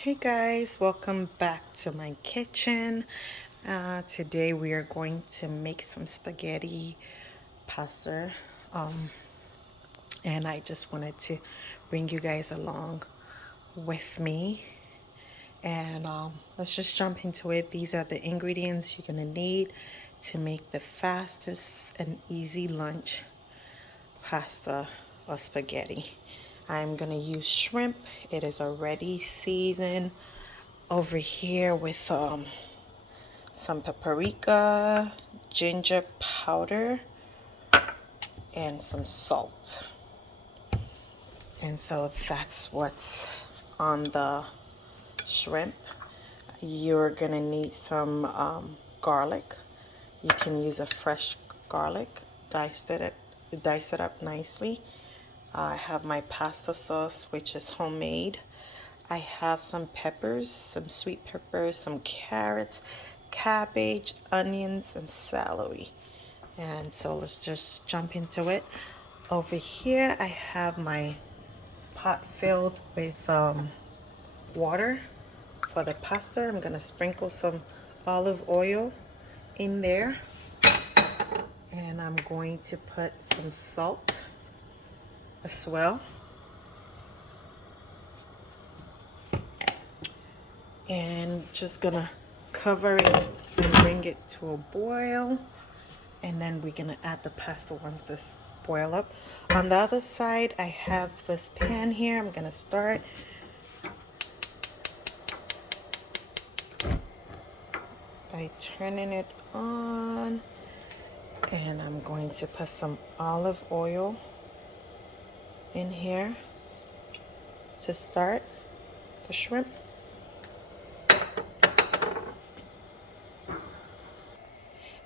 Hey guys, welcome back to my kitchen. Today we are going to make some spaghetti pasta, and I just wanted to bring you guys along with me. And let's just jump into it. These are the ingredients you're gonna need to make the fastest and easy lunch pasta or spaghetti. I'm gonna use shrimp. It is already seasoned over here with some paprika, ginger powder, and some salt. And so that's what's on the shrimp. You're gonna need some garlic. You can use a fresh garlic, dice it up nicely. I have my pasta sauce, which is homemade. I have some peppers, some sweet peppers, some carrots, cabbage, onions, and celery. And so let's just jump into it. Over here, I have my pot filled with water for the pasta. I'm gonna sprinkle some olive oil in there, and I'm going to put some salt as well. And just gonna cover it and bring it to a boil, and then we're gonna add the pasta once this boil up. On the other side, I have this pan here. I'm gonna start by turning it on, and I'm going to put some olive oil in here to start the shrimp.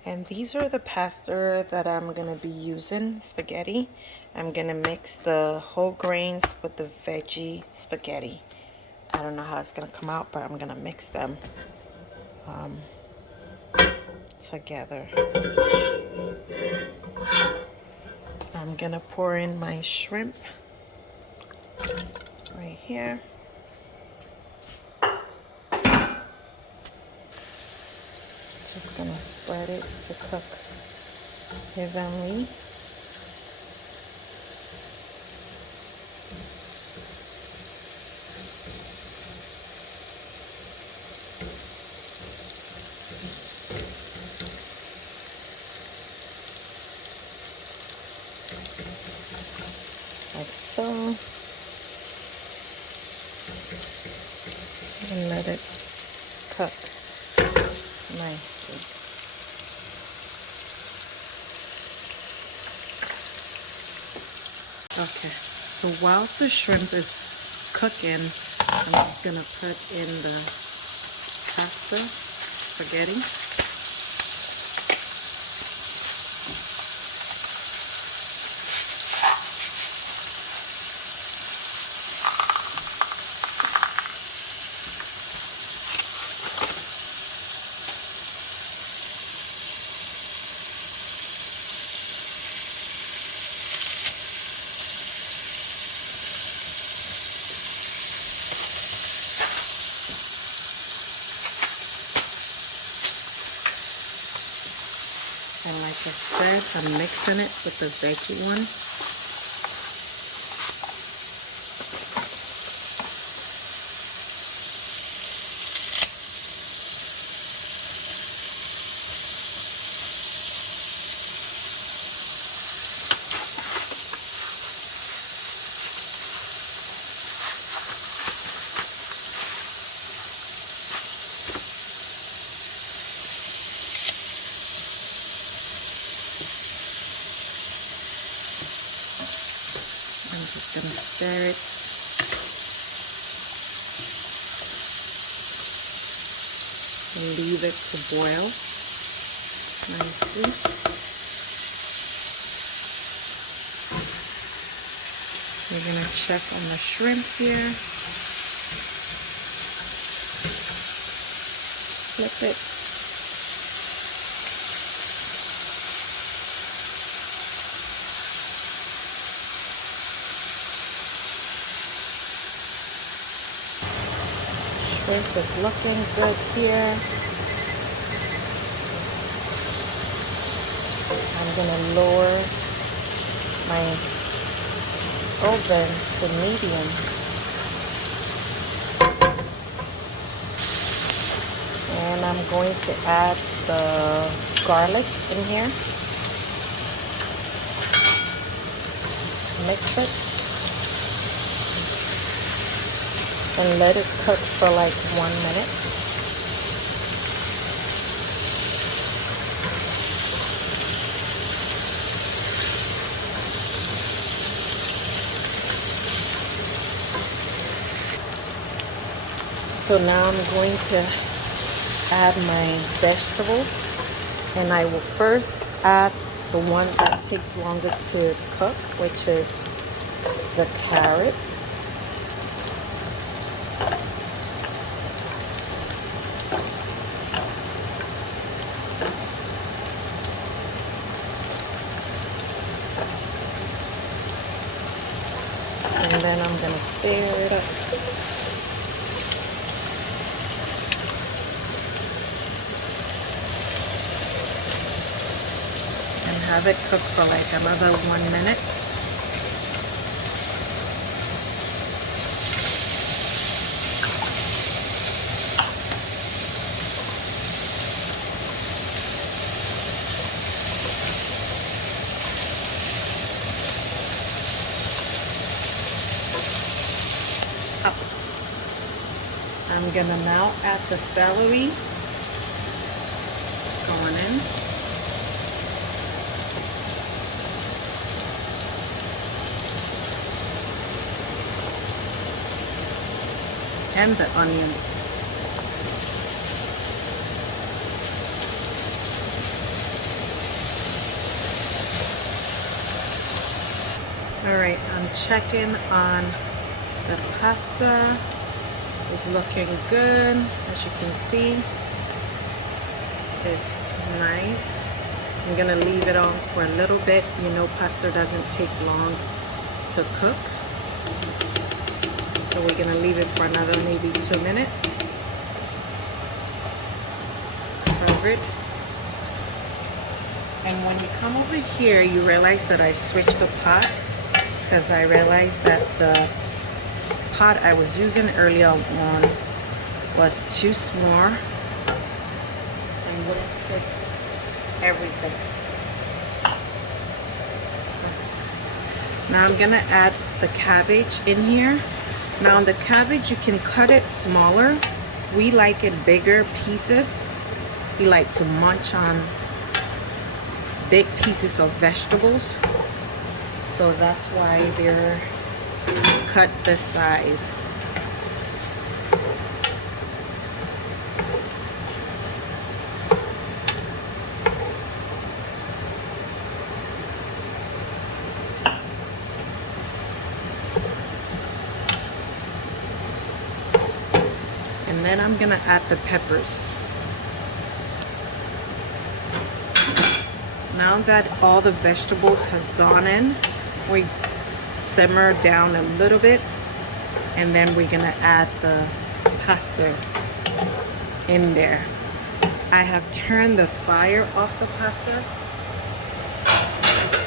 And these are the pasta that I'm gonna be using, spaghetti. I'm gonna mix the whole grains with the veggie spaghetti. I don't know how it's gonna come out, but I'm gonna mix them together. I'm gonna pour in my shrimp right here. Just gonna spread it to cook evenly. Like so. And let it cook nicely. Okay, so whilst the shrimp is cooking, I'm just gonna put in the pasta, spaghetti. And like I said, I'm mixing it with the veggie one. I'm just gonna stir it. And leave it to boil nicely. We're gonna check on the shrimp here. Flip it. think it's looking good here. I'm gonna lower my oven to medium. And I'm going to add the garlic in here. Mix it. And let it cook for like 1 minute. So now I'm going to add my vegetables, and I will first add the one that takes longer to cook, which is the carrot. And then I'm going to stir it up. And have it cook for like another 1 minute. I'm gonna now add the celery. It's going in. And the onions. All right, I'm checking on the pasta. It's looking good. As you can see, it's nice. I'm gonna leave it on for a little bit. You know, pasta doesn't take long to cook. So we're gonna leave it for another maybe 2 minutes. Cover it. And when you come over here, you realize that I switched the pot, because I realized that the pot I was using earlier on was too small and wouldn't fit everything. Now I'm gonna add the cabbage in here. Now the cabbage, you can cut it smaller. We like it bigger pieces. We like to munch on big pieces of vegetables. So that's why they're cut this size. And then I'm gonna add the peppers. Now that all the vegetables has gone in, we simmer down a little bit, and then we're gonna add the pasta in there. I have turned the fire off the pasta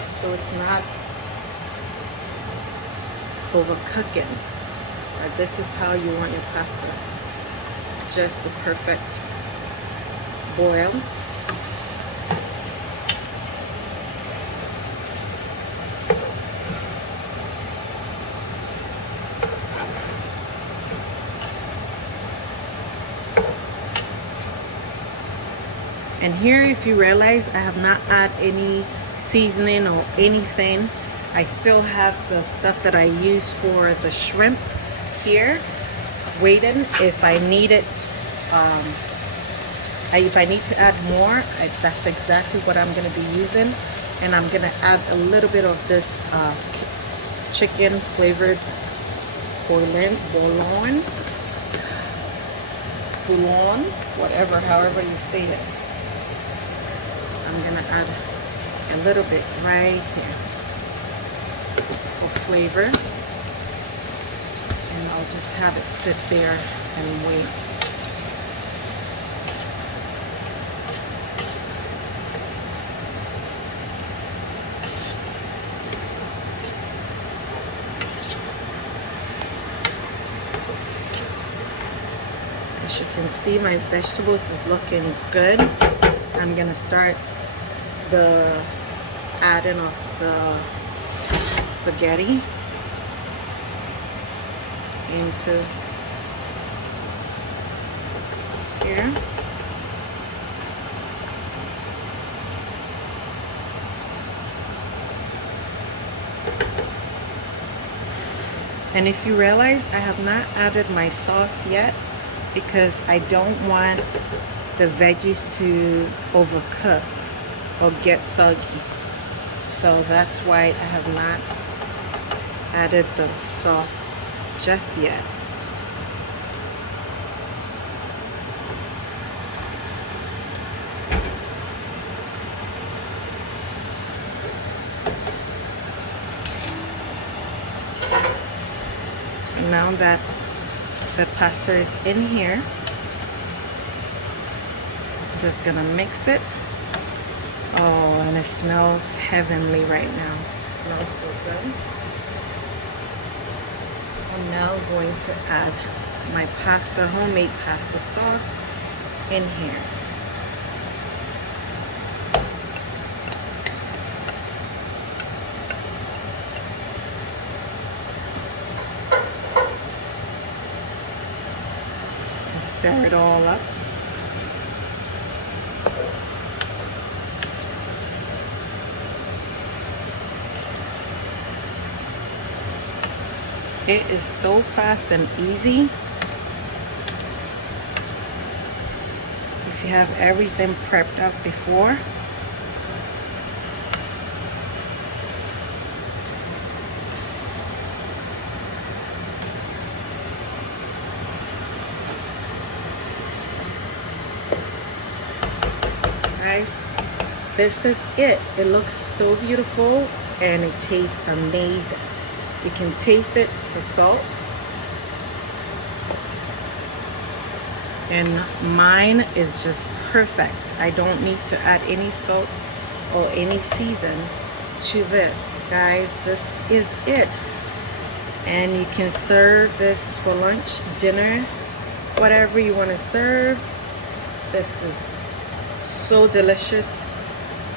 so it's not overcooking. But this is how you want your pasta. Just the perfect boil. And here, if you realize, I have not added any seasoning or anything. I still have the stuff that I use for the shrimp here waiting. If I need it, if I need to add more, that's exactly what I'm going to be using. And I'm going to add a little bit of this chicken flavored bouillon, whatever, however you say it. I'm gonna add a little bit right here for flavor, and I'll just have it sit there and wait. As you can see, my vegetables is looking good. I'm gonna start the adding of the spaghetti into here. And if you realize, I have not added my sauce yet because I don't want the veggies to overcook or get soggy. So that's why I have not added the sauce just yet. Now that the pasta is in here, I'm just gonna mix it. Oh, and it smells heavenly right now. It smells so good. I'm now going to add my pasta, homemade pasta sauce in here. And stir it all up. It is so fast and easy. If you have everything prepped up before. Guys, this is it. It looks so beautiful and it tastes amazing. You can taste it for salt. And mine is just perfect. I don't need to add any salt or any season to this. Guys, this is it. And you can serve this for lunch, dinner, whatever you want to serve. This is so delicious.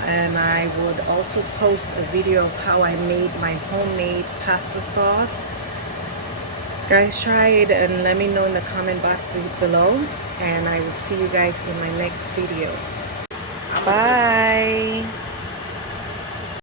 And I would also post a video of how I made my homemade pasta sauce. Guys, try it and let me know in the comment box below. And I will see you guys in my next video. Bye.